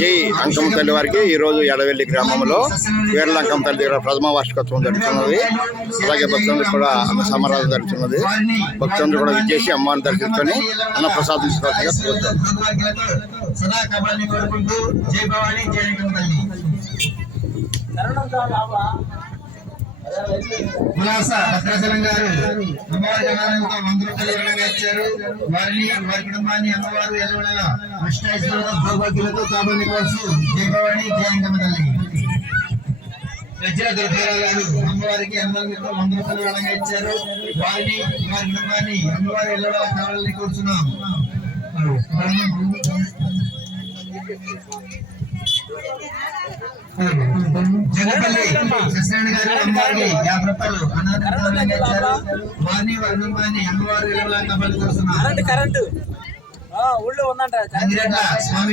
జై అంకమ్మ తల్లి వారికి ఈరోజు ఎడవెల్లి గ్రామంలో వీరల అంకమ్మ తల్లి దగ్గర ప్రథమ వార్షికోత్సవం జరుగుతున్నది. అలాగే భక్తులందరూ కూడా అన్న సమారాధన జరుగుతున్నది. భక్తులందరూ కూడా విచ్చేసి అమ్మవారిని దర్శించుకొని అన్న ప్రసాదం తీసుకోవాల్సిందిగా భద్రాచలం గారు అమ్మవారి జనాలతో 100 రూపాయలు ఇచ్చారు. వారిని వారి కుటుంబాన్ని అమ్మవారు ఎల్లవేళలా అష్టైశ్వర్య సౌభాగ్యాలతో కాపాడి కోర్సు జయభవాని జయంకమ్మ తల్లి. గజ్జల దుర్గారావు గారు అమ్మవారికి 100 రూపాయలు ఇచ్చారు. వారిని వారి కుటుంబాన్ని అమ్మవారి ఎల్లవేళలా కావాలని కోరుచున్నాం. జగపల్లి సత్యనారాయణ గారు అమ్మవారికి 50 రూపాయలు అన్నదానం ఇచ్చారు. వారిని వారి కుటుంబాన్ని అమ్మవారు ఎల్లవేళలా కాపాడి కోరుచున్నాం. కరెంటు ఊళ్ళో ఉందంట. స్వామి